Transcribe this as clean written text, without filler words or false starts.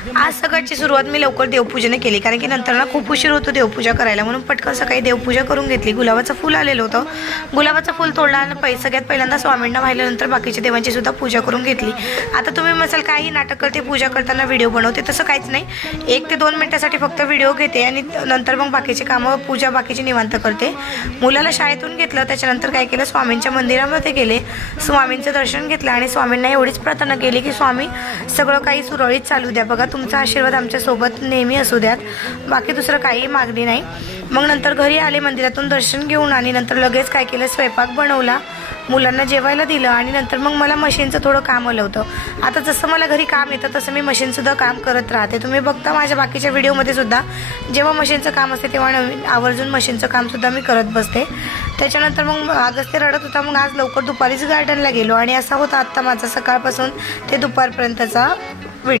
आज सकाळची सुरुवात मी लवकर देवपूजेने केली, कारण की नंतर ना खूप उशीर होतो देवपूजा करायला, म्हणून पटकन सकाळी देवपूजा करून घेतली. गुलाबाचं फूल आलेलं होतं, गुलाबाचं फूल तोडलं आणि सगळ्यात पहिल्यांदा स्वामींना वाहिल्यानंतर बाकीच्या देवांची सुद्धा पूजा करून घेतली. आता तुम्ही म्हणाल काही नाटक करते, पूजा करताना व्हिडिओ बनवते, तसं काहीच नाही. 1 ते 2 मिनिटासाठी फक्त व्हिडिओ घेते आणि नंतर मग बाकीचे कामं पूजा बाकीची निवांत करते. मुलाला शाळेतून घेतलं, त्याच्यानंतर काय केलं, स्वामींच्या मंदिरामध्ये गेले, स्वामींचं दर्शन घेतलं आणि स्वामींना एवढीच प्रार्थना केली की स्वामी सगळं काही सुरळीत चालू द्या, बघा तुमचा आशीर्वाद आमच्यासोबत नेहमी असू द्यात, बाकी दुसरं काही मागणी नाही. मग नंतर घरी आले, मंदिरातून दर्शन घेऊन आणि नंतर लगेच काय केलं, स्वयंपाक बनवला, मुलांना जेवायला दिलं आणि नंतर मग मला मशीनचं थोडं काम आलं होतं. आता जसं मला घरी काम येतं तसं मी मशीनसुद्धा काम करत राहते. तुम्ही बघता माझ्या बाकीच्या व्हिडिओमध्ये सुद्धा जेव्हा मशीनचं काम असते तेव्हा नवीन आवर्जून मशीनचं कामसुद्धा मी करत बसते. त्याच्यानंतर मग अगस्त्य रडत होता, मग आज लवकर दुपारीच गार्डनला गेलो आणि असा होता आत्ता माझा सकाळपासून ते दुपारपर्यंतचा